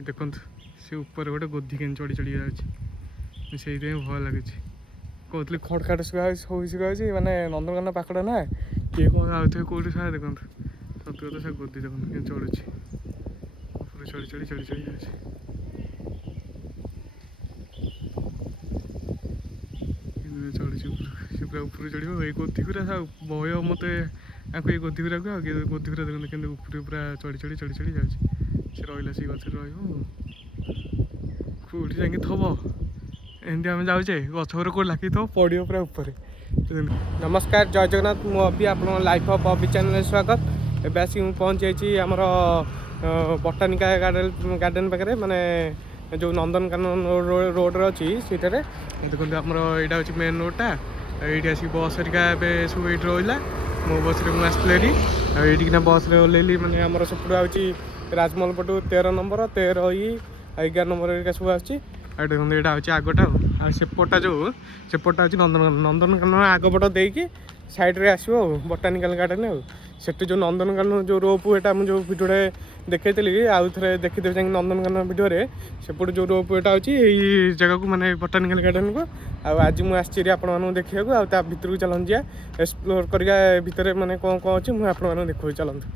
देखो से ऊपर गोटे गोधी के चढ़ी चढ़ी जाऊँगी से भय लगे कहते खड़खाट शुभा माने नंदनकानन पाखटा ना किए कौन आउे कौटी सारा देखो सत तो से गोदी देखो कि चढ़ुची ऊपर चढ़ी चढ़ी चढ़ी चढ़ी जाऊँगी चढ़ुची से पूरा ऊपर चढ़ो ये गोदी गुरा भय मत ये गोदी गुरा को गोदी गुरा देखते कि ऊपर पूरा चढ़ी चढ़ी चढ़ी चढ़ी जाऊँगी से रहा से गचर रही जाकि थब एमती आम जाऊे गछ घर कौट लाखी थो पड़ो पूरा ऊपर। नमस्कार जय जगन्नाथ मु अभी आप लाइफ ऑफ अभी चैनल स्वागत एवं आसिक पहुँची जाइए आमर बटानिका गार्डन पाखे माने जो नंदनकानन रोड अच्छी सीटार देखो आमर यहाँ हूँ मेन रोडटा ये आसिक बस हरिका सब ये रहा मो बस आसली आईकिना बस ओल्लैली मैंने आमर सेपट आँची राजमहल पटू 13 नंबर 13 11 नंबर सब आँची देखो यहाँ हूँ आगटा सेपटा जो सेपटा हूँ नंदनकानन आगपट देकी सैड्रे आसो बटानिकाल गार्डन सेठी जो नंदनकानन जो रोप एटा मुझे भिडियो देखी आउ थे देखिदेव जाए नंदनकानन भिडियो सेपट जो रोप एटा हूँ यही जगह को माने बटानिकाल गार्डन को आज मुझे आपको देखा आ भितर को चलन जा एक्सप्लोर करके भितर माने कौन कौन अच्छी मुझे आपको देखो चलते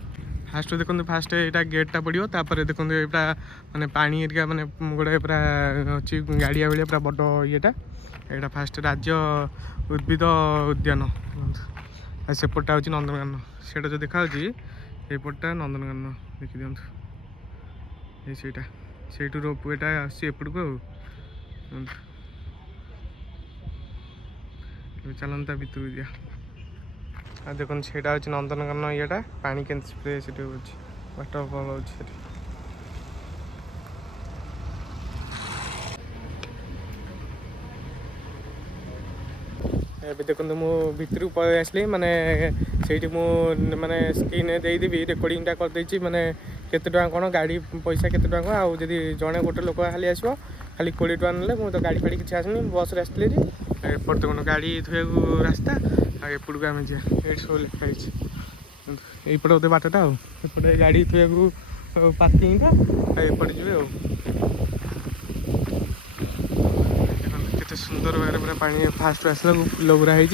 फास्ट देखो फास्ट यहाँ गेटा पड़ो तापर देखो यहाँ माने पानी एरिया माने गोटे पूरा अच्छी गाड़िया भाया पूरा बड़ येटा यहाँ फास्ट राज्य उद्भिद उद्यान सेपटा हूँ नंदनकानन से जो देखा सेपटा नंदनकानन देखी दिखाँ ये रोप एटा आसपट को चलता भितर को दिया देखो से हूँ नंदनकानन ये पानी के स्प्रे से वाटरफल हो देखो मु भितर पलि आसली माने से माने स्क्रीन देदेवी रेकर्डिंगटा करदे माने केते टका कौन गाड़ी पैसा केते टका आउ जदि जड़े गोटे लोक खाली आसो खाली 20 टका ना मुझे तो गाड़ी फाड़ी किसी आसनी बस आसली एपट देखो गाड़ी थोड़ा रास्ता एपट को आम जा सब लिखाई यपट गोटे बाटटा आउटे गाड़ी थोड़ा पार्किंगटा एपट जी सुंदर भाई पूरा पानी फास्ट आसला फुल गुरा है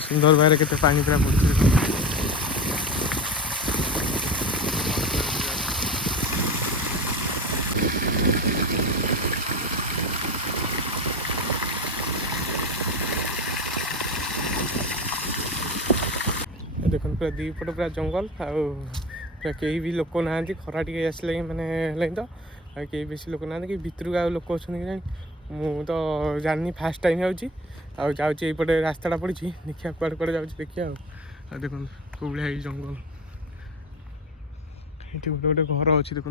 सुंदर भाई के पानी पूरा पड़े देखो पूरा दीपट पूरा जंगल पूरा कहीं भी लोक ना खरा टे आसले मैंने तो कहीं बेसी लोक ना कि भितर आ लोक अच्छा कि मु तो जानी फास्ट टाइम आउे रास्ताटा पड़ी देखिए कड़े कड़े जाऊँ देखिए देखो कौ भाई जंगल ये गोटे गोटे घर अच्छी देखो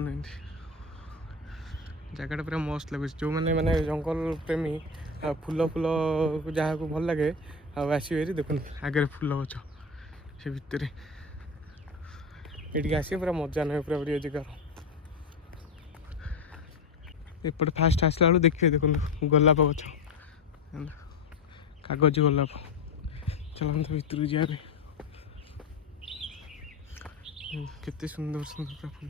जगटा पूरा मस्त लगे जो मैंने माने जंगल प्रेमी फूल फूल जहाँ को भल लगे आसवे देखो आगे फूल गच से भितर ये आस पूरा मजा ना पूरा पूरी जगह एपटे फास्ट आसला बेलू देखिए देखो गोलाप गच कागज गोलाप चलते भितर जा केते सुंदर सुंदर पूरा फूल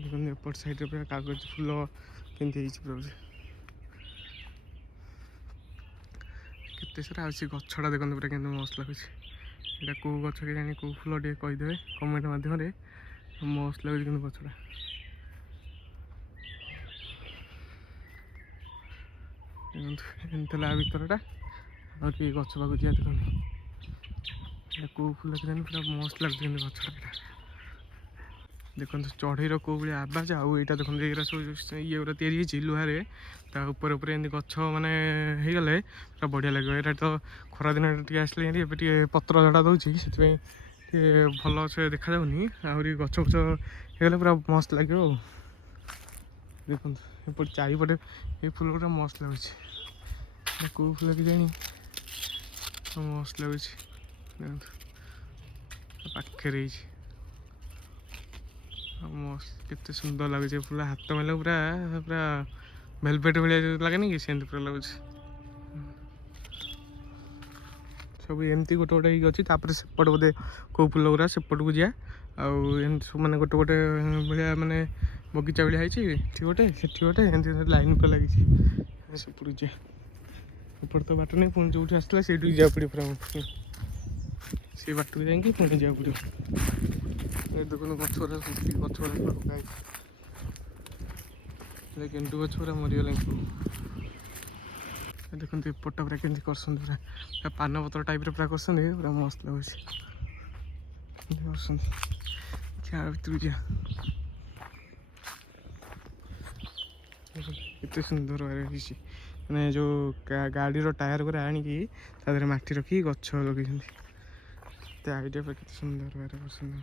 देखो एपट साइड पूरा कागज फूल केमती पूरा केते सारा अच्छी गछटा देखते पूरा के मस्त लगे यहाँ कौ गछ के जानी कौ फूल टे कहीदे कमेंट मध्यम मस्त लगे कि गछटा एमती भितरटा और गछ पाक जा देखो कौ फूल के जानी पूरा मस्त लगे गछटा देखो चढ़ईर कौ भाई आवाज आउ यहाँ देखो ये सब ये गुरा या लुहारे ऊपर ऊपर एमती गछ माने गले पूरा बढ़िया लगे यहाँ तो खरा दिन आसले ये पत्र झड़ा दूसरी से भल से देखा जाऊनी आहरी गछ फछ होगले पूरा मस्त लगे देखो एपट चारिपटे ये फूल गुरा मस्त लगे कौ फूल कि जानी मस्त लगे पाखे मस्त केते सुंदर लगे फूल हाथ मेले पूरा पूरा ଭେଲଭେଟ୍ ଭଳିଆ ଯେଉଁ ଲାଗେନି କି ସେମିତି ପୁରା ଲାଗୁଛି। ସବୁ ଏମିତି ଗୋଟେ ଗୋଟେ ହେଇକି ଅଛି। ତାପରେ ସେପଟେ ବୋଧେ କେଉଁ ଫୁଲ ଗୁରା ସେପଟକୁ ଯିବା। ଆଉ ଏମିତି ସବୁ ମାନେ ଗୋଟେ ଗୋଟେ ଭଳିଆ ମାନେ ବଗିଚା ଭଳିଆ ହେଇଛି। ଏଠି ଗୋଟେ ସେଠି ଗୋଟେ ଏମିତି ଲାଇନ୍ ଉପରେ ଲାଗିଛି। ସେପଟକୁ ଯିବା। ଏପଟେ ତ ବାଟ ନାହିଁ, ପୁଣି ଯେଉଁଠି ଆସିଥିଲା ସେଇଠିକୁ ଯିବାକୁ ପଡ଼ିବ ପୁରା ଆମକୁ। ସେଇ ବାଟକୁ ଯାଇକି ପୁଣି ଯିବାକୁ ପଡ଼ିବ। ଏ ଦେଖନ୍ତୁ ଗଛ ଗୁରା ଗଛ ଗୁରା ଲଗା ହେଇଛି। ଗେଣ୍ଡୁ ଗଛ ପୁରା ମରିଗଲାଣି। ଦେଖନ୍ତୁ ଏପଟଟା ପୁରା କେମିତି କରୁଛନ୍ତି, ପୁରା ପାନ ପତ୍ର ଟାଇପ୍ର ପୁରା କରୁଛନ୍ତି, ପୁରା ମସ୍ତ ଲାଗୁଛି। କେମିତି କରୁଛନ୍ତି ଦେଖିଆ ଭିତରକୁ ଯିବା। କେତେ ସୁନ୍ଦର ହେଇଛି, ମାନେ ଯେଉଁ ଗାଡ଼ିର ଟାୟାର ଗୁରା ଆଣିକି ତା ଦେହରେ ମାଟି ରଖିକି ଗଛ ଲଗେଇଛନ୍ତି। ଏତେ ଆଇଡ଼ିଆ ପୁରା କେତେ ସୁନ୍ଦର ଭାବରେ କରୁଛନ୍ତି।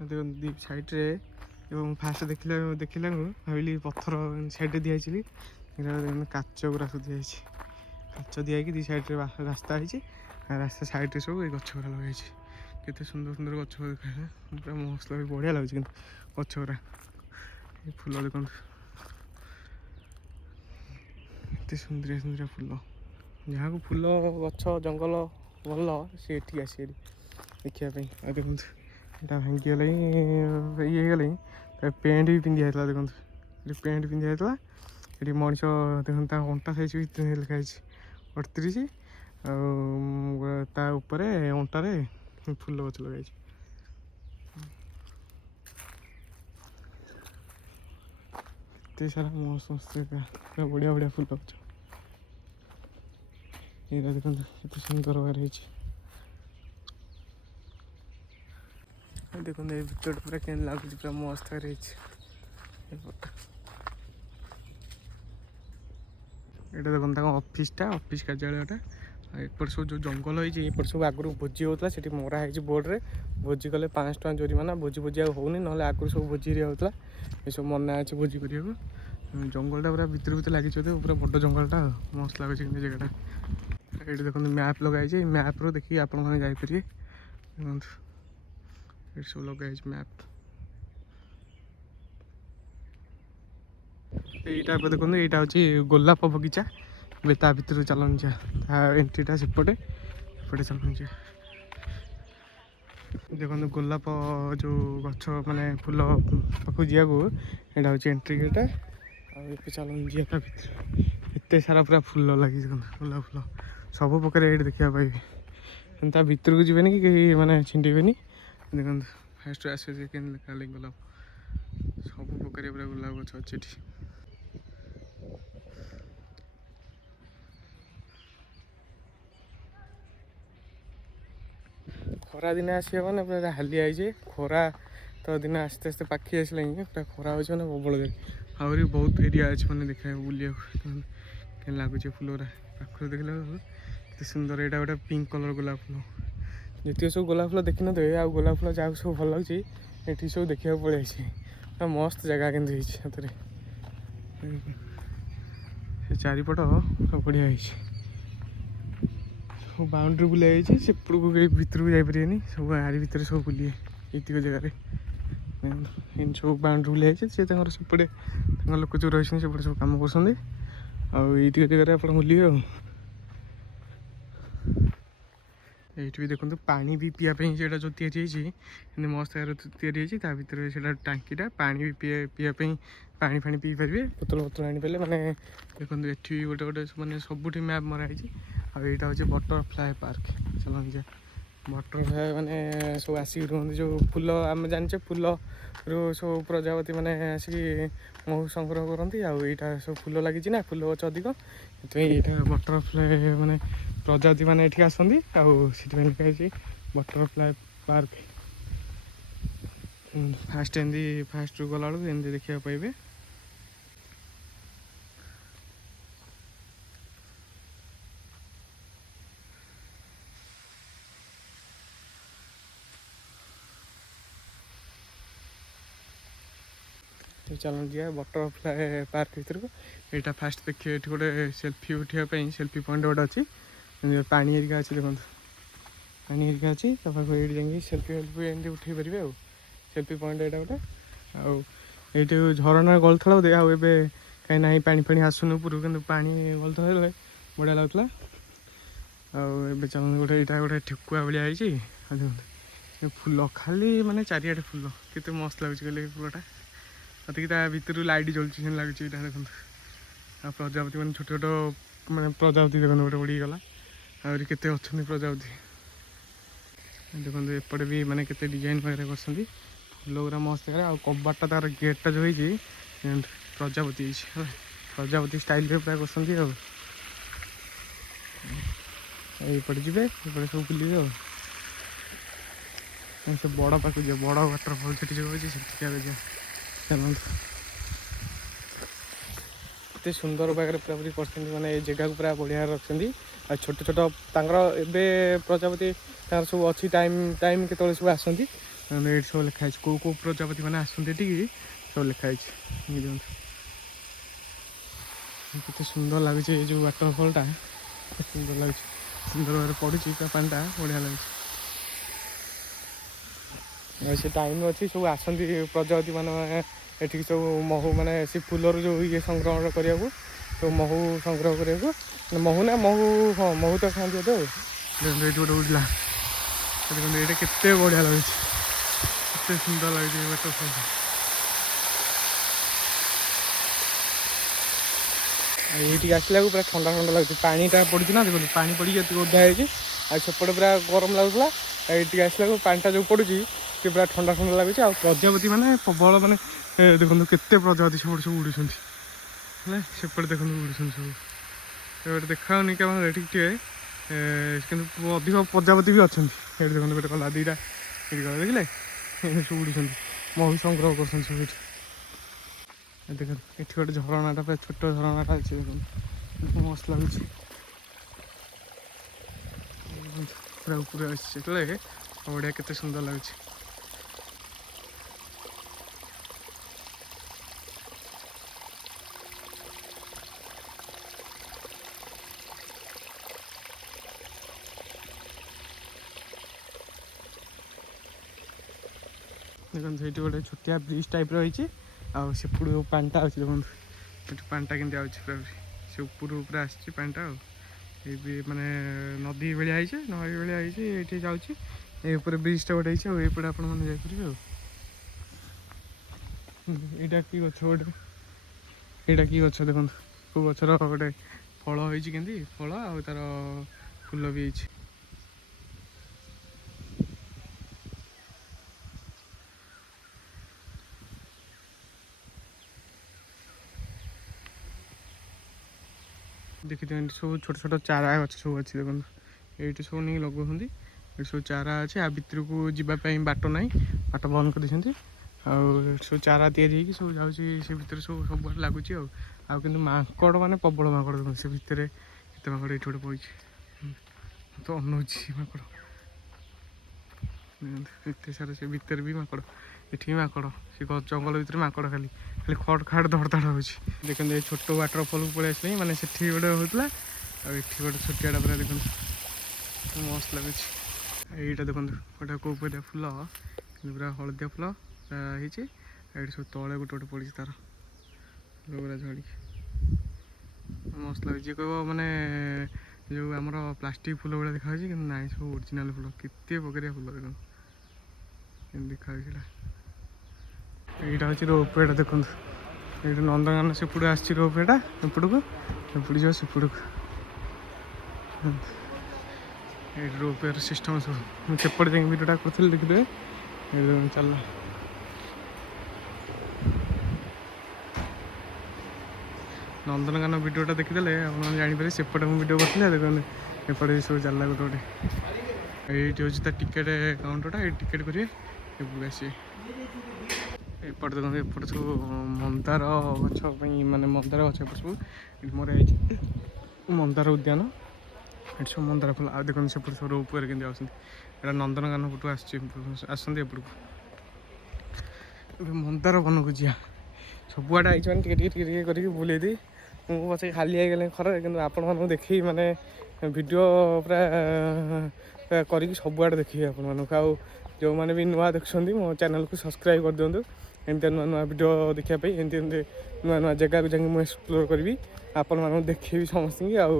ଦେଖନ୍ତୁ ଦି ସାଇଡ଼୍ରେ ଏବଂ ଫାଷ୍ଟ ଦେଖିଲାକୁ ଭାବିଲି ପଥର ସାଇଡ଼୍ରେ ଦିଆହେଇଛି। କାଚ ଗୁରା ସବୁ ଦିଆହେଇଛି। କାଚ ଦିଆହେଇକି ଦି ସାଇଡ଼୍ରେ ରାସ୍ତା ହେଇଛି। ରାସ୍ତା ସାଇଡ଼୍ରେ ସବୁ ଏଇ ଗଛ ଗୁରା ଲଗାହେଇଛି। କେତେ ସୁନ୍ଦର ସୁନ୍ଦର ଗଛ ଦେଖାଯାଏ, ପୁରା ମସ୍ତ ଲାଗୁଛି, ବଢ଼ିଆ ଲାଗୁଛି। କିନ୍ତୁ ଗଛ ଗୁରା ଏ ଫୁଲ ଦେଖନ୍ତୁ ଏତେ ସୁନ୍ଦରିଆ ସୁନ୍ଦରିଆ ଫୁଲ। ଯାହାକୁ ଫୁଲ ଗଛ ଜଙ୍ଗଲ ଭଲ ସେ ଏଠିକି ଆସିବେ ଦେଖିବା ପାଇଁ। ଆଉ ଦେଖନ୍ତୁ ଏଇଟା ଭାଙ୍ଗିଗଲାଣି, ଇଏ ହେଇଗଲାଣି। ପେଣ୍ଟ ବି ପିନ୍ଧା ହେଇଥିଲା। ଦେଖନ୍ତୁ ଏଠି ପେଣ୍ଟ ପିନ୍ଧା ହେଇଥିଲା। ଏଠି ମଣିଷ ଦେଖନ୍ତୁ ତା ଅଣ୍ଟା ସାଇଜ୍ ବି ଲେଖା ହେଇଛି 38। ଆଉ ତା ଉପରେ ଅଣ୍ଟାରେ ଫୁଲ ଗଛ ଲଗାଇଛି। ଏତେ ସାରା ମସ୍ତ ପୁରା ବଢ଼ିଆ ବଢ଼ିଆ ଫୁଲ ଗଛ। ଏଇଟା ଦେଖନ୍ତୁ କେତେ ସୁନ୍ଦର ଭାବରେ ହେଇଛି। ଦେଖନ୍ତୁ ଏଇ ଭିତରଟା ପୁରା କେମିତି ଲାଗୁଛି, ପୁରା ମସ୍ତ ଭାବରେ ହେଇଛି। ଏଇଟା ଦେଖନ୍ତୁ ତାଙ୍କ ଅଫିସ୍ କାର୍ଯ୍ୟାଳୟଟା। ଆଉ ଏପଟେ ସବୁ ଯେଉଁ ଜଙ୍ଗଲ ହେଇଛି, ଏପଟେ ସବୁ ଆଗରୁ ଭୋଜି ହେଉଥିଲା। ସେଠି ମରା ହେଇଛି ବୋର୍ଡ଼ରେ, ଭୋଜି କଲେ 500 ଟଙ୍କା ଜୋରିମାନା। ଭୋଜି ଆଉ ହେଉନି, ନହେଲେ ଆଗରୁ ସବୁ ଭୋଜି ହେଉଥିଲା। ଏସବୁ ମନା ଅଛି ଭୋଜି କରିବାକୁ। ଜଙ୍ଗଲଟା ପୁରା ଭିତରେ ଲାଗିଛି ବୋଧେ, ପୁରା ବଡ଼ ଜଙ୍ଗଲଟା। ମସ୍ତ ଲାଗୁଛି କିନ୍ତୁ ଜାଗାଟା। ଏଇଠି ଦେଖନ୍ତୁ ମ୍ୟାପ୍ ଲଗାହେଇଛି। ମ୍ୟାପ୍ରୁ ଦେଖିକି ଆପଣମାନେ ଯାଇପାରିବେ। ଦେଖନ୍ତୁ ଏଠି ସବୁ ଲଗାହେଇଛି ମ୍ୟାପ୍। এইটা দেখুন, এইটা হচ্ছে গোলাপ বগিচা। ଏବେ ତା ଭିତରୁ ଚାଲନ୍ତୁ ଯିବା। ତା ଏଣ୍ଟ୍ରିଟା ସେପଟେ, ଏପଟେ ଚାଲନ୍ତୁ ଯିବା। ଦେଖନ୍ତୁ ଗୋଲାପ ଯେଉଁ ଗଛ ମାନେ ଫୁଲ ପାଖକୁ ଯିବାକୁ ଏଇଟା ହେଉଛି ଏଣ୍ଟ୍ରି ଗେଟ୍। ଆଉ ଏବେ ଚାଲନ୍ତୁ ଯିବା ତା ଭିତରେ। ଏତେ ସାରା ପୁରା ଫୁଲ ଲାଗିଛି, ଦେଖନ୍ତୁ ଗୋଲାପ ଫୁଲ ସବୁ ପ୍ରକାର ଏଇଠି ଦେଖିବାକୁ ପାଇବେ। କିନ୍ତୁ ତା ଭିତରକୁ ଯିବେନି କି କେହି ମାନେ ଛିଣ୍ଡିବେନି। ଦେଖନ୍ତୁ ଫାର୍ଷ୍ଟ ଆସିବେ କେମିତି ଲେଖା ହେଲାଣି ଗୋଲାପ। ସବୁ ପ୍ରକାର ପୁରା ଗୋଲାପ ଗଛ ଅଛି ଏଠି। ଖରା ଦିନେ ଆସିବ ମାନେ ପୁରା ହାଲିଆ ହେଇଛି। ଖରା ତ ଦିନ ଆସ୍ତେ ଆସ୍ତେ ପାଖି ଆସିଲାଣି, ପୁରା ଖରା ହେଉଛି ମାନେ ପ୍ରବଳ ଜୋରେ। ଆହୁରି ବହୁତ ଏରିଆ ଅଛି ମାନେ ଦେଖିବାକୁ, ବୁଲିବାକୁ। କେମିତି ଲାଗୁଛି ଫୁଲ ଗୁରା ପାଖରୁ ଦେଖିଲା ବେଳକୁ କେତେ ସୁନ୍ଦର। ଏଇଟା ଗୋଟେ ପିଙ୍କ କଲର୍ ଗୋଲାପ ଫୁଲ। ଯେତିକି ସବୁ ଗୋଲାପ ଫୁଲ ଦେଖିନଥିବେ, ଆଉ ଗୋଲାପ ଫୁଲ ଯାହାକୁ ସବୁ ଭଲ ଲାଗୁଛି ଏଠି ସବୁ ଦେଖିବାକୁ ପଳେଇ ଆସିବେ। ପୁରା ମସ୍ତ ଜାଗା କିନ୍ତୁ ହେଇଛି ସେଥିରେ। ସେ ଚାରିପଟ ସବୁ ବଢ଼ିଆ ହେଇଛି। ସବୁ ବାଉଣ୍ଡ୍ରି ବୁଲା ହେଇଛି। ସେପଟକୁ କେହି ଭିତରକୁ ଯାଇପାରିବେନି, ସବୁ ଆରି ଭିତରେ ସବୁ ବୁଲିବେ ଏତିକ ଜାଗାରେ। ଏମିତି ସବୁ ବାଉଣ୍ଡ୍ରି ବୁଲା ହେଇଛି। ସେ ତାଙ୍କର ସେପଟେ ତାଙ୍କ ଲୋକ ଯେଉଁ ରହିଛନ୍ତି ସେପଟେ ସବୁ କାମ କରୁଛନ୍ତି। ଆଉ ଏଇତିକ ଜାଗାରେ ଆପଣ ବୁଲିବେ। ଆଉ ଏଇଠି ବି ଦେଖନ୍ତୁ ପାଣି ବି ପିଇବା ପାଇଁ ସେଇଟା ଯେଉଁ ତିଆରି ହେଇଛି, ଏମିତି ମସ୍ତ ଜାଗାରେ ତିଆରି ହେଇଛି। ତା ଭିତରେ ସେଇଟା ଟାଙ୍କିଟା, ପାଣି ବି ପିଇବା ପାଇଁ ପାଣି ଫାଣି ପିଇପାରିବେ। ବୋତଲ ଆଣିପାରିଲେ। ମାନେ ଦେଖନ୍ତୁ ଏଠି ବି ଗୋଟେ ମାନେ ସବୁଠି ମ୍ୟାପ୍ ମରା ହେଇଛି। ଆଉ ଏଇଟା ହେଉଛି ବଟରଫ୍ଲାଏ ପାର୍କ। ଚାଲନ୍ତୁ ଯିବା। ବଟରଫ୍ଲାଏ ମାନେ ସବୁ ଆସିକି ରୁହନ୍ତି, ଯେଉଁ ଫୁଲ ଆମେ ଜାଣିଛେ ଫୁଲରୁ ସବୁ ପ୍ରଜାପତି ମାନେ ଆସିକି ମହୁ ସଂଗ୍ରହ କରନ୍ତି। ଆଉ ଏଇଟା ସବୁ ଫୁଲ ଲାଗିଛି ନା, ଫୁଲ ଗଛ ଅଧିକ, ସେଥିପାଇଁ ଏଇଟା ବଟରଫ୍ଲାଏ ମାନେ ପ୍ରଜାପତି ମାନେ ଏଠିକି ଆସନ୍ତି। ଆଉ ସେଥିପାଇଁ ଲେଖା ହେଇଛି ବଟରଫ୍ଲାଏ ପାର୍କ। ଫାର୍ଷ୍ଟରୁ ଗଲାବେଳକୁ ଏମିତି ଦେଖିବାକୁ ପାଇବେ। चलो जी बटरफ्लाई पार्क भर को यहाँ फास्ट देखिए ये गोटे सेल्फी उठाई सेल्फी पॉइंट गोटे अच्छी पानी एरिका अच्छी देखो पानी एरिका अच्छी ये जा सेल्फी वेल्फी एमती उठे पारे आ सेल्फी पॉइंट यहाँ गोटे आईटी झरणा गलुला दे आए कहीं पानी फाणी आसुन ऊपर कि पानी गलुला बढ़िया लगुला आए चल गोटे यहाँ गोटे ठेकुआ भाई फूल खाली माने चारिआडे फूल केते मस्त लगुच कहले फूलटा मत कि भितर लाइट जलुची लगुच यहाँ देखो आ प्रजापति मैंने छोट छोट मैंने प्रजापति देखो गोटे उड़ीगला आहरी केते अच्छा प्रजापति देखो एपटे भी माने केते डिजाइन वगैरह कर फूल गुरा मस्त आ कबाटा तार गेटा जो है प्रजापति प्रजापति स्टाइल पूरा कर एपटे जी एपटे सब बुले से बड़ पाक जा बड़ वाटरफल से चलो एत सुंदर भाग पूरा पूरी कर मैंने ये जगह को पूरा बढ़िया रखा छोट छोट एबे प्रजापति सब अच्छी टाइम टाइम के सब आसती ये सब लिखाई कौ कौ प्रजापति मैंने आसती सब लिखाई केते सुंदर लगुच ये जो वाटरफलटा सुंदर लगुच सुंदर भाव पड़ू पानीटा बढ़िया लगुच से टाइम अच्छी सब आसती प्रजापति मैंने ये सब महू मैंने से फूलर जो ये संग्रह करने को तो महू संग्रह करने को महू ना महू हाँ महू तो खाते तो ये गोटे उड़ला ये केते बढ़िया लगे केते सुंदर लगे वाटरफल ये आसला पूरा ठंडा ठंडा लगे पानीटा पड़ी ना देखो पानी पड़ी ओदा है सेपटे पूरा गरम लगुला ये आसला पानीटा जो पड़ी पूरा ठंडा ठंडा लगे आ प्रजापति मैंने प्रबल मैंने देखो केते प्रजापति सब सब उड़ुं सेपटे देखो उड़ुं सब देखा क्या ठीक कि अधिक प्रजापति भी अच्छा ये देखो गोटे कला दीटा ये गला देखिले सब उड़ुं महू संग्रह कर सब देख ये गोटे झरणाटा पूरा छोट झरणाटा अच्छे देखो मस्त लगुच पूरा ऊपर आसे बढ़िया केते सुंदर लगुच देखो ये गोटे छोटिया ब्रिज टाइप रही आउ पानीटा अच्छे देखो पानीटा केमती पूरा से ऊपर पूरा आसी पानीटा ये माने नदी भाया नदी भाया ये जाऊँगी ब्रिजटा गोटे होपटे आप जापर यहाँ कि गच गोटे यहाँ कि गच देखो कौ गचर गोटे फल होती फल आ तार फूल भी है देखी सब छोट छोट चारा गच सब अच्छी देखो ये सब नहीं लगे ये सब चारा अच्छे आ भितर को जीवाई बाट ना बाट बंद कर सब चारा तैयारी सब जाऊँगी भितर सब सब लगुच कि माकड़ मैंने प्रबल माकड़ देखो से भितर केते माकड़ ये गोटे पड़ी तो अनौची माकड़ एत सारा से भितर भी माकड़ ये माकड़ से जंगल भितर माकड़ खाली खाली खड़ खाड़ धड़ धड़ हो देखते ये छोट वाटरफल को पलि आसली मैंने से गोटे होता ये गोटे छोटियाटा पूरा देखो मस्त लगुच यहाँ देखो गोटे कौ फूल पूरा हलदिया फूल ये सब तले गोटे गोटे पड़ी तार पूरा झड़ी मस्त लगे जी कह मैंने जो आम प्लास्टिक फूल भाया देखा कि ना सब ओरिजिनाल फूल केते प्रकार फूल देखो देखा यहाँ हूँ रोपवेटा देखो ये नंदनकानन सेपटे आसी रोपवेटा एपट को एपट जा सेपट को ये रोपवेर सिस्टम सब सेपटे जाए भिडियोटा करी देखिदे चल नंदनकानन भिडियोटा देखीदे आप जापर सेपटे मुझे भिडियो करी देखते एपटे सब चलला गोटे गोटे ये हूँ टिकेट काउंटरटा ये टिकेट करेंगे आसिए एपटे देखो एपटे सब मंदार गछ माने मंदार गछ सब मोर मंदार उद्यान ये सब मंदार फूल आ देखो सेपटे सब ऊपर के आसान नंदनकानन पटू आसपट को मंदार वन को जा ସବୁଆଡ଼େ ଆଇଛି ମାନେ ଟିକେ ଟିକେ ଟିକେ ଟିକେ କରିକି ବୁଲେଇ ଦେଇ ମୁଁ ପଛେ ଖାଲି ହେଇଗଲେ ଖରାରେ, କିନ୍ତୁ ଆପଣମାନଙ୍କୁ ଦେଖେଇ ମାନେ ଭିଡ଼ିଓ ପୁରା କରିକି ସବୁଆଡ଼େ ଦେଖେଇବି ଆପଣମାନଙ୍କୁ। ଆଉ ଯେଉଁମାନେ ବି ନୂଆ ଦେଖୁଛନ୍ତି ମୋ ଚ୍ୟାନେଲ୍କୁ ସବସ୍କ୍ରାଇବ୍ କରିଦିଅନ୍ତୁ, ଏମିତିଆ ନୂଆ ନୂଆ ଭିଡ଼ିଓ ଦେଖିବା ପାଇଁ। ଏମିତି ନୂଆ ନୂଆ ଜାଗାକୁ ଯାଇକି ମୁଁ ଏକ୍ସପ୍ଲୋର୍ କରିବି, ଆପଣମାନଙ୍କୁ ଦେଖେଇବି ସମସ୍ତଙ୍କୁ। ଆଉ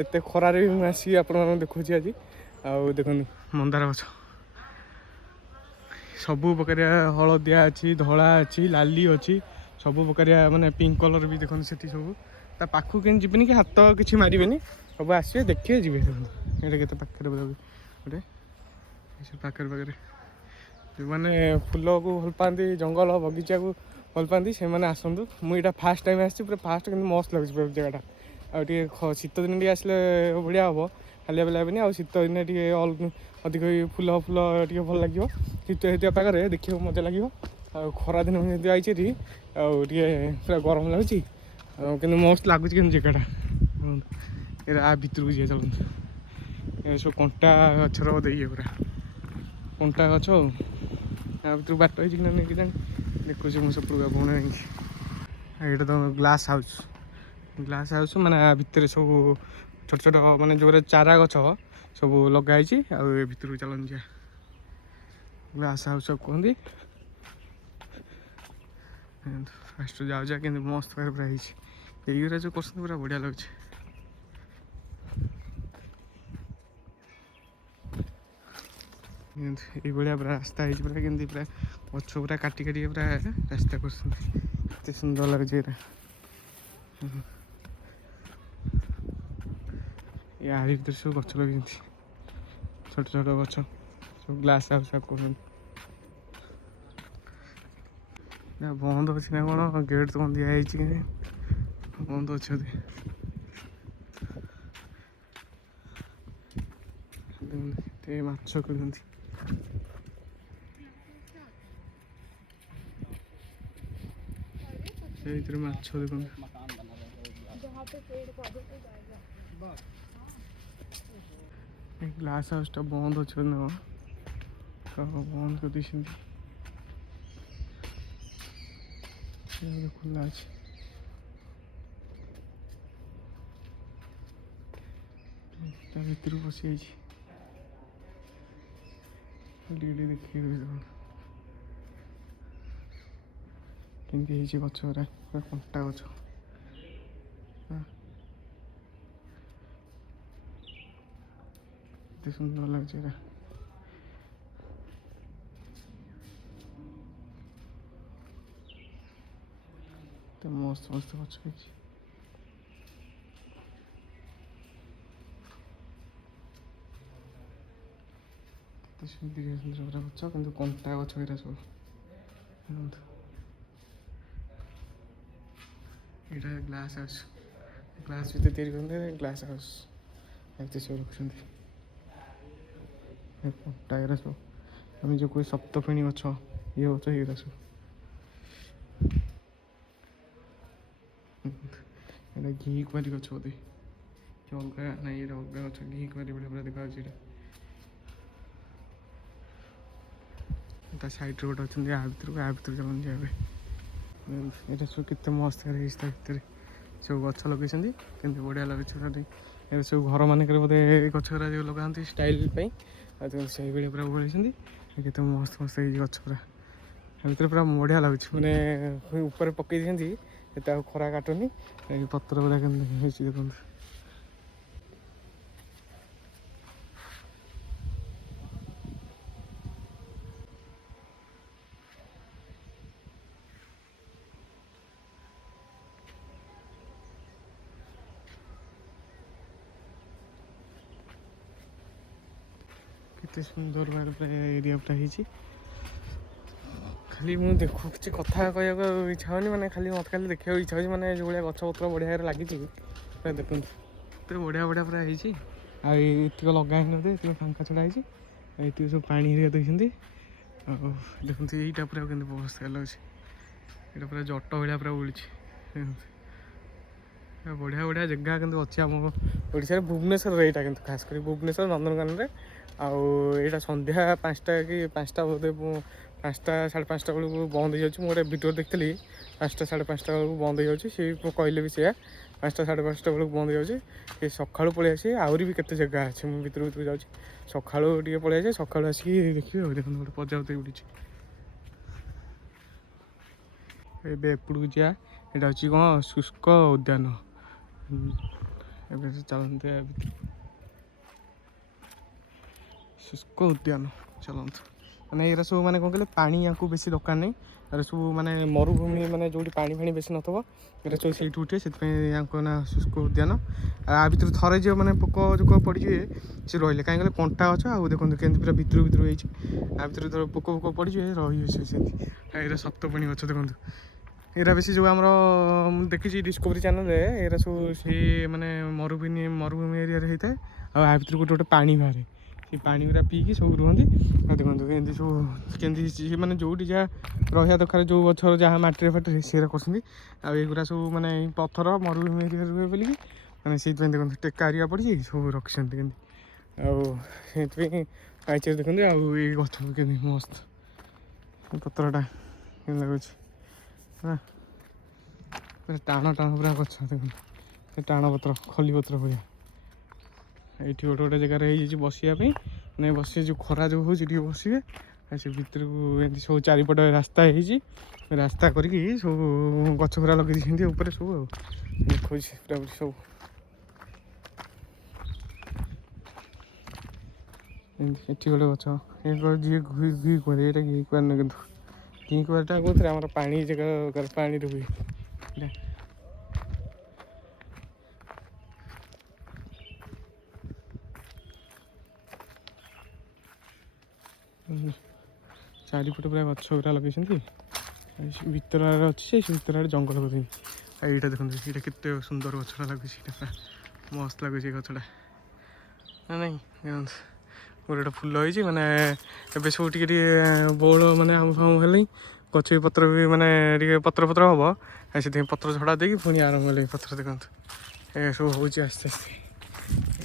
ଏତେ ଖରାରେ ବି ମୁଁ ଆସିକି ଆପଣମାନଙ୍କୁ ଦେଖାଉଛି ଆଜି। ଆଉ ଦେଖନ୍ତୁ ମନ୍ଦାର ଗଛ ସବୁ ପ୍ରକାରିଆ, ହଳଦିଆ ଅଛି, ଧଳା ଅଛି, ଲାଲି ଅଛି, ସବୁ ପ୍ରକାରିଆ ମାନେ ପିଙ୍କ କଲର୍ ବି ଦେଖନ୍ତୁ ସେଠି ସବୁ। ତା ପାଖକୁ କେମିତି ଯିବେନି କି ହାତ କିଛି ମାରିବେନି, ସବୁ ଆସିବେ ଦେଖିବେ ଯିବେ। ଦେଖନ୍ତୁ ଏଇଟା କେତେ ପାଖରେ ଗୋଟେ ପାଖରେ ଯେଉଁମାନେ ଫୁଲକୁ ଭଲ ପାଆନ୍ତି, ଜଙ୍ଗଲ ବଗିଚାକୁ ଭଲ ପାଆନ୍ତି, ସେମାନେ ଆସନ୍ତୁ। ମୁଁ ଏଇଟା ଫାର୍ଷ୍ଟ ଟାଇମ୍ ଆସିଛି, ପୁରା ଫାର୍ଷ୍ଟ, କିନ୍ତୁ ମସ୍ତ ଲାଗୁଛି ପୁରା ଜାଗାଟା। ଆଉ ଟିକେ ଶୀତ ଦିନ ଟିକେ ଆସିଲେ ବଢ଼ିଆ ହେବ, ହାଲିଆ ବେଲା ହେବନି। ଆଉ ଶୀତ ଦିନେ ଟିକେ ଅଧିକ ଫୁଲ ଟିକେ ଭଲ ଲାଗିବ, ଶୀତ ପାଗରେ ଦେଖିବାକୁ ମଜା ଲାଗିବ। ଆଉ ଖରାଦିନ ମୁଁ ଯେମିତି ଆଇଛି ଏଠି, ଆଉ ଟିକେ ପୁରା ଗରମ ଲାଗୁଛି, ଆଉ କିନ୍ତୁ ମସ୍ତ ଲାଗୁଛି କିନ୍ତୁ ଜାଗାଟା। ଏଇଟା ଆ ଭିତରକୁ ଯିବା ଚାଲନ୍ତୁ। ଏ ସବୁ କଣ୍ଟା ଗଛର ବୋଧେ ଇଏ ପୁରା କଣ୍ଟା ଗଛ। ଆଉ ଆ ଭିତରକୁ ବାଟ ହେଇଛି କି ନା ନେଇକି ଜାଣି ଦେଖୁଛି ମୁଁ ସେପଟକୁ ଆପଣଙ୍କୁ ଯାଇକି। ଏଇଟା ତ ଗ୍ଲାସ୍ ହାଉସ୍ ମାନେ ଆ ଭିତରେ ସବୁ ଛୋଟ ଛୋଟ ମାନେ ଯେଉଁଗୁରା ଚାରା ଗଛ ସବୁ ଲଗା ହେଇଛି। ଆଉ ଏ ଭିତରକୁ ଚାଲନ୍ତୁ ଯିବା। ଗ୍ଲାସ୍ ହାଉସ୍ କୁହନ୍ତି। ଫାଷ୍ଟ ଯାଉଛା କିନ୍ତୁ ମସ୍ତ ଭାବରେ ପୁରା ହେଇଛି। ଏଇଗୁରା ଯେଉଁ କରୁଛନ୍ତି ପୁରା ବଢ଼ିଆ ଲାଗୁଛି। এইଭଳିଆ ପୁରା ରାସ୍ତା ହେଇଛି, ପୁରା କେମିତି ପୁରା ଗଛ ପୁରା କାଟି କାଟିକି ପୁରା ରାସ୍ତା କରୁଛନ୍ତି। ଏତେ ସୁନ୍ଦର ଲାଗୁଛି ଏଇଟା। ଆରି ଭିତରେ ସବୁ ଗଛ ଲଗେଇଛନ୍ତି, ଛୋଟ ଛୋଟ ଗଛ ସବୁ। ଗ୍ଲାସ୍ ହାଉସ୍ କହୁଛନ୍ତି। ବନ୍ଦ ଅଛି ନା କ'ଣ? ଗେଟ୍ ତ କ'ଣ ଦିଆହେଇଛି, ବନ୍ଦ ଅଛି ବୋଧେ। ଏତେ ମାଛ କିଣନ୍ତି। ସେ ଭିତରେ ମାଛ ଦେଖନ୍ତୁ। ଗ୍ଲାସ୍ ହାଉସ୍ଟା ବନ୍ଦ ଅଛି ନା କ'ଣ? ବନ୍ଦ କରିଦେଇଛନ୍ତି, ଖୋଲା ଅଛି। ତା ଭିତରକୁ ପଶିଯାଇଛି, ଦେଖିକି କେମିତି ହେଇଛି ଗଛ ଗୁରା, ପୁରା କଣ୍ଟା ଗଛ। ଏତେ ସୁନ୍ଦର ଲାଗୁଛି ଏଇଟା। ଏତେ ମସ୍ତ ମସ୍ତ ଗଛ ହେଇଛି। ଏତେ ସୁନ୍ଦର ସୁନ୍ଦର ଗଛ, କିନ୍ତୁ କଣ୍ଟା ଗଛ ଏଇଟା ସବୁ। ଏଇଟା ଗ୍ଲାସ୍ ହାଉସ୍, ଗ୍ଲାସ୍ ଭିତରେ ତିଆରି କରନ୍ତି ଗ୍ଲାସ୍ ହାଉସ୍। ଏମିତି ସବୁ ରଖୁଛନ୍ତି କଣ୍ଟା ଏଗୁରା ସବୁ। ଆମେ ଯେଉଁ କହୁ ସପ୍ତଫେଣି ଗଛ, ଇଏ ଗଛ, ଏଇଗୁରା ସବୁ। ଏଇଟା ଘି କୁଆଁରୀ ଗଛ ବୋଧେ, କି ଅଲଗା? ନାଇଁ, ଏଇଟା ଅଲଗା ଗଛ। ଘି କୁଆଁରୀ ଭଳିଆ ପୁରା ଦେଖାଯାଉଛି ଏଇଟା। ତା ସାଇଡ଼୍ରେ ଗୋଟେ ଅଛନ୍ତି, ଆ ଭିତରକୁ ଚାଲନ୍ତୁ ଯିବା। ଏଇଟା ସବୁ କେତେ ମସ୍ତ ହେଇଛି। ତା ଭିତରେ ସବୁ ଗଛ ଲଗେଇଛନ୍ତି, କେମିତି ବଢ଼ିଆ ଲାଗୁଛି। ଏବେ ସବୁ ଘର ମାନଙ୍କରେ ବୋଧେ ଗଛ ଗୁରା ଯେଉଁ ଲଗାନ୍ତି ଷ୍ଟାଇଲ୍ ପାଇଁ, ଆଉ ସେଇଭଳିଆ ପୁରା ଓଳେଇଛନ୍ତି। କେତେ ମସ୍ତ ମସ୍ତ ହେଇଛି ଗଛ ପୁରା। ତା ଭିତରେ ପୁରା ବଢ଼ିଆ ଲାଗୁଛି, ମାନେ ଉପରେ ପକେଇ ଦିଅନ୍ତି, ଏତେ ଆଉ ଖରା କାଟୁନି। ପତ୍ର ଗୁଡ଼ା କେମିତି ହେଇଛି ଦେଖନ୍ତୁ। କେତେ ସୁନ୍ଦର ଭାବରେ ପୁରା ଏରିଆ ପୁରା ହେଇଛି। ଖାଲି ମୁଁ କିଛି କଥା କହିବାକୁ ଇଚ୍ଛା ହେଉନି, ମାନେ ଖାଲି ମୋତେ ଖାଲି ଦେଖିବାକୁ ଇଚ୍ଛା ହେଉଛି। ମାନେ ଯେଉଁଭଳିଆ ଗଛପତ୍ର ବଢ଼ିଆରେ ଲାଗିଛି, ପୁରା ଦେଖନ୍ତୁ ଏତେ ବଢ଼ିଆ ବଢ଼ିଆ ପୁରା ହେଇଛି। ଆଉ ଏତିକ ଲଗା ହେଇନଥିବେ, ଏତିକ ଫାଙ୍କା ଛଡ଼ା ହେଇଛି। ଆଉ ଏତିକ ସବୁ ପାଣି ହେରିକା ଦେଇଛନ୍ତି। ଆଉ ଦେଖନ୍ତୁ ଏଇଟା ପୁରା କେମିତି ବ୍ୟବସ୍ଥା ଲାଗୁଛି। ଏଇଟା ପୁରା ଜଟ ଭଳିଆ ପୁରା ଉଳିଛି। ବଢ଼ିଆ ବଢ଼ିଆ ଜାଗା କିନ୍ତୁ ଅଛି ଆମ ଓଡ଼ିଶାରେ, ଭୁବନେଶ୍ୱରରେ। ଏଇଟା କିନ୍ତୁ ଖାସ୍ କରି ଭୁବନେଶ୍ୱର ନନ୍ଦନକାନନରେ ଆଉ ଏଇଟା ସନ୍ଧ୍ୟା 5ଟା କି 5ଟା ବୋଧେ 5ଟା 5:30 ବେଳକୁ ବନ୍ଦ ହେଇଯାଉଛି। ମୁଁ ଗୋଟେ ଭିଡ଼ିଓ ଦେଖିଥିଲି 5ଟା 5:30 ବେଳକୁ ବନ୍ଦ ହେଇଯାଉଛି। ସେ କହିଲେ ବି ସେଇଆ 5ଟା 5:30 ବେଳକୁ ବନ୍ଦ ହେଇଯାଉଛି। ଏ ସକାଳୁ ପଳେଇ ଆସିବେ, ଆହୁରି ବି କେତେ ଜାଗା ଅଛି। ମୁଁ ଭିତରକୁ ଯାଉଛି, ସକାଳୁ ଟିକେ ପଳେଇ ଆସିବେ, ସକାଳୁ ଆସିକି ଦେଖିବେ। ଆଉ ଦେଖନ୍ତୁ ଗୋଟେ ପ୍ରଜାପତି ଉଡ଼ିଛି। ଏବେ ଏପଟକୁ ଯିବା, ଏଇଟା ହେଉଛି କ'ଣ ଶୁଷ୍କ ଉଦ୍ୟାନ। ଏବେ ଚାଲନ୍ତୁ ଶୁଷ୍କ ଉଦ୍ୟାନ ଚାଲନ୍ତୁ। ମାନେ ଏରା ସବୁ ମାନେ କ'ଣ କହିଲେ ପାଣି ୟାଙ୍କୁ ବେଶୀ ଦରକାର ନାହିଁ। ଏରା ସବୁ ମାନେ ମରୁଭୂମି, ମାନେ ଯେଉଁଠି ପାଣି ଫାଣି ବେଶୀ ନଥିବ ଏରା ସବୁ ସେଇଠି ଉଠେ। ସେଥିପାଇଁ ୟାଙ୍କ ନାଁ ଶୁଷ୍କ ଉଦ୍ୟାନ। ଆଉ ଆ ଭିତରୁ ଥରେ ଯିବ ମାନେ ପୋକ ଜୋକ ପଡ଼ିଯିବେ ସେ ରହିଲେ, କାହିଁକି କହିଲେ କଣ୍ଟା ଗଛ। ଆଉ ଦେଖନ୍ତୁ କେମିତି ପୁରା ଭିତରୁ ହେଇଛି। ଆ ଭିତରୁ ଧର ପୋକ ପଡ଼ିଯିବେ ରହିବେ ସେ ସେମିତି। ଏରା ସପ୍ତପାଣି ଗଛ ଦେଖନ୍ତୁ। ଏରା ବେଶୀ ଯେଉଁ ଆମର ମୁଁ ଦେଖିଛି ଡିସ୍କଭରି ଚ୍ୟାନେଲରେ, ଏରା ସବୁ ସେଇ ମାନେ ମରୁଭୂମି ଏରିଆରେ ହେଇଥାଏ। ଆଉ ଆ ଭିତରୁ ଗୋଟେ ପାଣି ବାହାରେ, ସେ ପାଣି ଗୁରା ପିଇକି ସବୁ ରୁହନ୍ତି। ଆଉ ଦେଖନ୍ତୁ ଏମିତି ସବୁ କେମିତି ମାନେ ଯେଉଁଠି ଯାହା ରହିବା ଦରକାର, ଯେଉଁ ଗଛର ଯାହା ମାଟିରେ ଫାଟିରେ ସେରା କରୁଛନ୍ତି। ଆଉ ଏଗୁରା ସବୁ ମାନେ ପଥର ମରୁଭୂମି ଏରିଆରେ ରୁହେ ବୋଲିକି ମାନେ ସେଇଥିପାଇଁ ଦେଖନ୍ତୁ ଟେକା ହେରିକା ପଡ଼ିଛି ସବୁ ରଖିଛନ୍ତି କେମିତି। ଆଉ ସେଇଥିପାଇଁ ପାଇଚର ଦେଖନ୍ତୁ। ଆଉ ଏଇ ଗଛ କେମିତି ମସ୍ତ ପତ୍ରଟା କେମିତି ଲାଗୁଛି ହଁ, ପୁରା ଟାଣ ପୁରା ଗଛ ଦେଖନ୍ତୁ। ସେ ଟାଣ ପତ୍ର ଖଲି ପତ୍ର ଭଳିଆ। ଏଇଠି ଗୋଟେ ଜାଗାରେ ହେଇଯାଇଛି ବସିବା ପାଇଁ, ମାନେ ବସିବେ ଯେଉଁ ଖରା ଯେଉଁ ହେଉଛି ଟିକେ ବସିବେ। ଆଉ ସେ ଭିତରକୁ ଏମିତି ସବୁ ଚାରିପଟେ ରାସ୍ତା ହେଇଛି, ରାସ୍ତା କରିକି ସବୁ ଗଛ ଗୁରା ଲଗେଇ ଦେଇଛନ୍ତି ଉପରେ ସବୁ। ଆଉ ଦେଖଉଛି ପୁରାପୁରି ସବୁ ଏମିତି। ଏଠି ଗୋଟେ ଗଛ ଯିଏ ଘି କୁଆଁରୀ, ଏଇଟା ଘି କୁଆଁରୀ ନୁହେଁ କିନ୍ତୁ ଘି କୁଆଁରୀଟା କହୁଥିଲେ ଆମର ପାଣି ଜାଗା ପାଣିରେ ହୁଏ। ଚାରିପଟେ ପୁରା ଗଛ ଗୁରା ଲଗେଇଛନ୍ତି। ଭିତର ଆଡ଼େ ଅଛି, ସେ ଭିତର ଆଡ଼େ ଜଙ୍ଗଲ କରିଛନ୍ତି। ଆଉ ଏଇଟା ଦେଖନ୍ତୁ, ଏଇଟା କେତେ ସୁନ୍ଦର ଗଛଟା ଲାଗୁଛି। ଏଇଟା ପୁରା ମସ୍ତ ଲାଗୁଛି ଏ ଗଛଟା ନା ନାଇଁ। ଦେଖନ୍ତୁ ଗୋଟେ ଫୁଲ ହେଇଛି, ମାନେ ଏବେ ସବୁ ଟିକେ ଟିକେ ବଉଳ ମାନେ ଆମ ଫାମ ହେଲେଇଁ ଗଛ ବି ପତ୍ର ବି ମାନେ ଟିକେ ପତ୍ର ହବ। ଆଉ ସେଥିପାଇଁ ପତ୍ର ଝଡ଼ା ଦେଇକି ପୁଣି ଆରମ୍ଭ ହେଲେ ପତ୍ର ଦେଖନ୍ତୁ ଏ ସବୁ ହେଉଛି ଆସ୍ତେ ଆସ୍ତେ।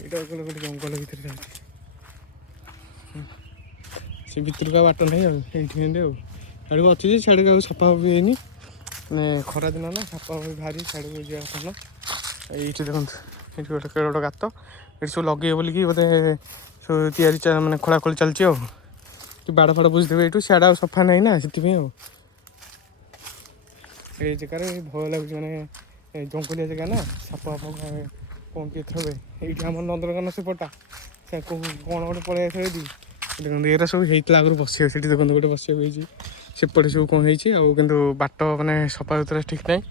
ଏଇଟା ଗୋଟେ ଜଙ୍ଗଲ ଭିତରେ ଯାଉଛି। ସେ ଭିତରକୁ ଆଉ ବାଟ ନାହିଁ। ଆଉ ଏଇଠି ଏମିତି ଆଉ ଆଡ଼କୁ ଅଛି ଯେ ସିଆଡ଼କୁ ଆଉ ସଫା ବି ହେଇନି, ମାନେ ଖରାଦିନ ନା ସାପ ଭାରି ସିଆଡ଼କୁ ଯିବା କଥା ନା। ଏଇଠି ଦେଖନ୍ତୁ, ଏଇଠି ଗୋଟେ ଗାତ, ଏଇଠି ସବୁ ଲଗେଇବେ ବୋଲିକି ବୋଧେ ସବୁ ତିଆରି ମାନେ ଖୋଳାଖୋଳି ଚାଲିଛି। ଆଉ କି ବାଡ଼ ଫାଡ଼ ବୁଝିଦେବେ ଏଇଠୁ, ସିଆଡ଼େ ଆଉ ସଫା ନାହିଁ ନା ସେଥିପାଇଁ। ଆଉ ଏଇ ଜାଗାରେ ଭୟ ଲାଗୁଛି, ମାନେ ଜଙ୍ଗଲିଆ ଜାଗା ନା, ସାପ କ'ଣ କିଏ ଥିବେ। ଏଇଠି ଆମର ନନ୍ଦନକାନନ ସେପଟଟା ସେ କ'ଣ ଗୋଟେ ପଳେଇ ଆସିବ ଯଦି। ଦେଖନ୍ତୁ ଏରା ସବୁ ହେଇଥିଲା ଆଗରୁ ବସିବ, ସେଠି ଦେଖନ୍ତୁ ଗୋଟେ ବସିବାକୁ ହେଇଛି। ସେପଟେ ସବୁ କ'ଣ ହେଇଛି, ଆଉ କିନ୍ତୁ ବାଟ ମାନେ ସଫା ସୁତୁରା ଠିକ୍ ନାହିଁ।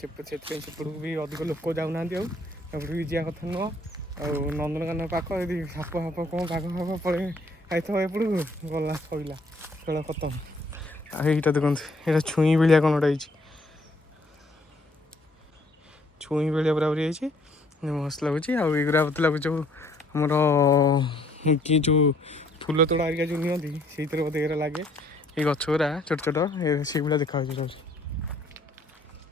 ସେଥିପାଇଁ ସେପଟକୁ ବି ଅଧିକ ଲୋକ ଯାଉନାହାନ୍ତି। ଆଉ ଏପଟକୁ ବି ଯିବା କଥା ନୁହଁ। ଆଉ ନନ୍ଦନକାନନ ପାଖ, ଯଦି ସାପ କ'ଣ ବାଘ ଫାଘ ପଳେଇ ଯାଇଥିବ ଏପଟକୁ ଗଲା ସଇଲା, ଖେଳ ଖତମ। ଆଉ ଏଇଟା ଦେଖନ୍ତୁ, ଏଇଟା ଛୁଇଁ ଭଳିଆ କ'ଣ ଗୋଟେ ହେଇଛି, ଛୁଇଁ ଭଳିଆ ପୁରାପୁରି ହେଇଛି, ମସ୍ତ ଲାଗୁଛି। ଆଉ ଏଇଗୁରା ମତେ ଲାଗୁଛି ଯେଉଁ ଆମର କି ଯେଉଁ ଫୁଲ ତୋଡ଼ା ହେରିକା ଯେଉଁ ନିଅନ୍ତି, ସେଇଥିରେ ବୋଧେ ଏଗୁରା ଲାଗେ। ଏଇ ଗଛ ଗୁରା ଛୋଟ ଛୋଟ ସେଇଭଳିଆ ଦେଖାଯାଉଛି ସବୁ।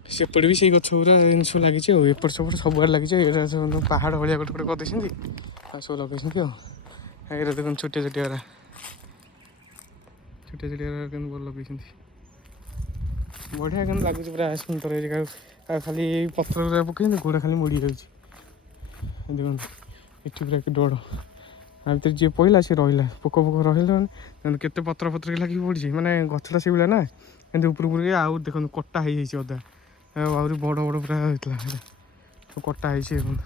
ସେପଟେ ବି ସେଇ ଗଛ ଗୁରା ଜିନିଷ ଲାଗିଛି। ଆଉ ଏପଟ ସେପଟ ସବୁଆଡ଼େ ଲାଗିଛି। ଏଇଟା ସବୁ ପାହାଡ଼ ଭଳିଆ ଗୋଟେ କରିଦେଇଛନ୍ତି, ଆଉ ସବୁ ଲଗେଇଛନ୍ତି। ଆଉ ଏଇଟା ଦେଖନ୍ତୁ ଛୋଟିଆ ଛୋଟିଆ କେମିତି ଭଲ ଲଗେଇଛନ୍ତି, ବଢ଼ିଆ କେମିତି ଲାଗୁଛି ପୁରା ସୁନ୍ଦର ଏରିକା। ଆଉ ଖାଲି ଏଇ ପତ୍ର ଗୁରା ପକେଇଛନ୍ତି, ଗୋଡ଼ ଖାଲି ମୋଡ଼ି ଯାଉଛି। ଦେଖନ୍ତୁ ଏଠି ପୁରା କି ଡୋଡ଼, ଆ ଭିତରେ ଯିଏ ପଇଲା ସିଏ ରହିଲା। ପୋକ ରହିଲେ ମାନେ କେତେ ପତ୍ର ଲାଗିକି ପଡ଼ିଛି, ମାନେ ଗଛଟା ସେଇଭଳିଆ ନା। କିନ୍ତୁ ଉପରକୁ ଆଉ ଦେଖନ୍ତୁ କଟା ହେଇଯାଇଛି ଅଧା, ଆହୁରି ବଡ଼ ପୁରା ହେଇଥିଲା, କଟା ହେଇଛି। ଦେଖନ୍ତୁ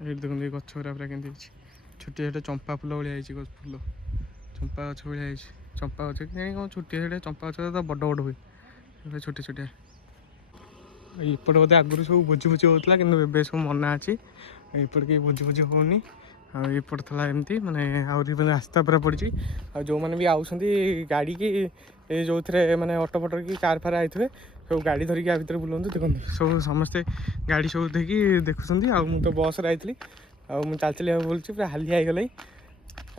ଏଇଠି ଦେଖନ୍ତୁ ଏଇ ଗଛ ଗୁରା ପୁରା କେମିତି ହେଇଛି, ଛୋଟିଆ ଛୋଟିଆ ଚମ୍ପା ଫୁଲ ଭଳିଆ ହେଇଛି। ଫୁଲ ଚମ୍ପା ଗଛ ଭଳିଆ ହେଇଛି। ଚମ୍ପା ଗଛ କି କ'ଣ ଛୋଟିଆ ଛୋଟିଆ ଚମ୍ପା ଗଛ ତ ବଡ଼ ହୁଏ, ଛୋଟିଆ ଛୋଟିଆ। ଏପଟେ ବୋଧେ ଆଗରୁ ସବୁ ଭୋଜି ହେଉଥିଲା, କିନ୍ତୁ ଏବେ ସବୁ ମନା ଅଛି। ଏପଟେ କେହି ଭୋଜି ହେଉନି। ଆଉ ଏପଟେ ଥିଲା ଏମିତି, ମାନେ ଆହୁରି ମାନେ ରାସ୍ତା ପୁରା ପଡ଼ିଛି। ଆଉ ଯେଉଁମାନେ ବି ଆଉଛନ୍ତି ଗାଡ଼ି କି ଯେଉଁଥିରେ ମାନେ ଅଟୋ ଫଟୋ କି କାର୍ ଫାର୍ ଆଇଥିବେ, ସବୁ ଗାଡ଼ି ଧରିକି ଆ ଭିତରେ ବୁଲନ୍ତୁ। ଦେଖନ୍ତୁ ସବୁ ସମସ୍ତେ ଗାଡ଼ି ସବୁ ଦେଇକି ଦେଖୁଛନ୍ତି। ଆଉ ମୁଁ ତ ବସ୍ରେ ଆଇଥିଲି, ଆଉ ମୁଁ ଚାଲି ବୁଲୁଛି, ପୁରା ହାଲିଆ ହେଇଗଲାଣି।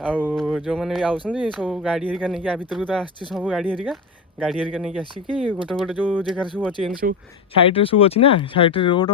ଆଉ ଯେଉଁମାନେ ବି ଆଉଛନ୍ତି ସବୁ ଗାଡ଼ି ହେରିକା ନେଇକି ଆ ଭିତରକୁ ତ ଆସିଛି, ସବୁ ଗାଡ଼ି ହେରିକା ନେଇକି ଆସିକି ଗୋଟେ ଯେଉଁ ଜାଗାରେ ସବୁ ଅଛି, ଏମିତି ସବୁ ସାଇଡ଼୍ରେ ସବୁ ଅଛି ନା, ସାଇଡ଼୍ରେ ରୋଡ଼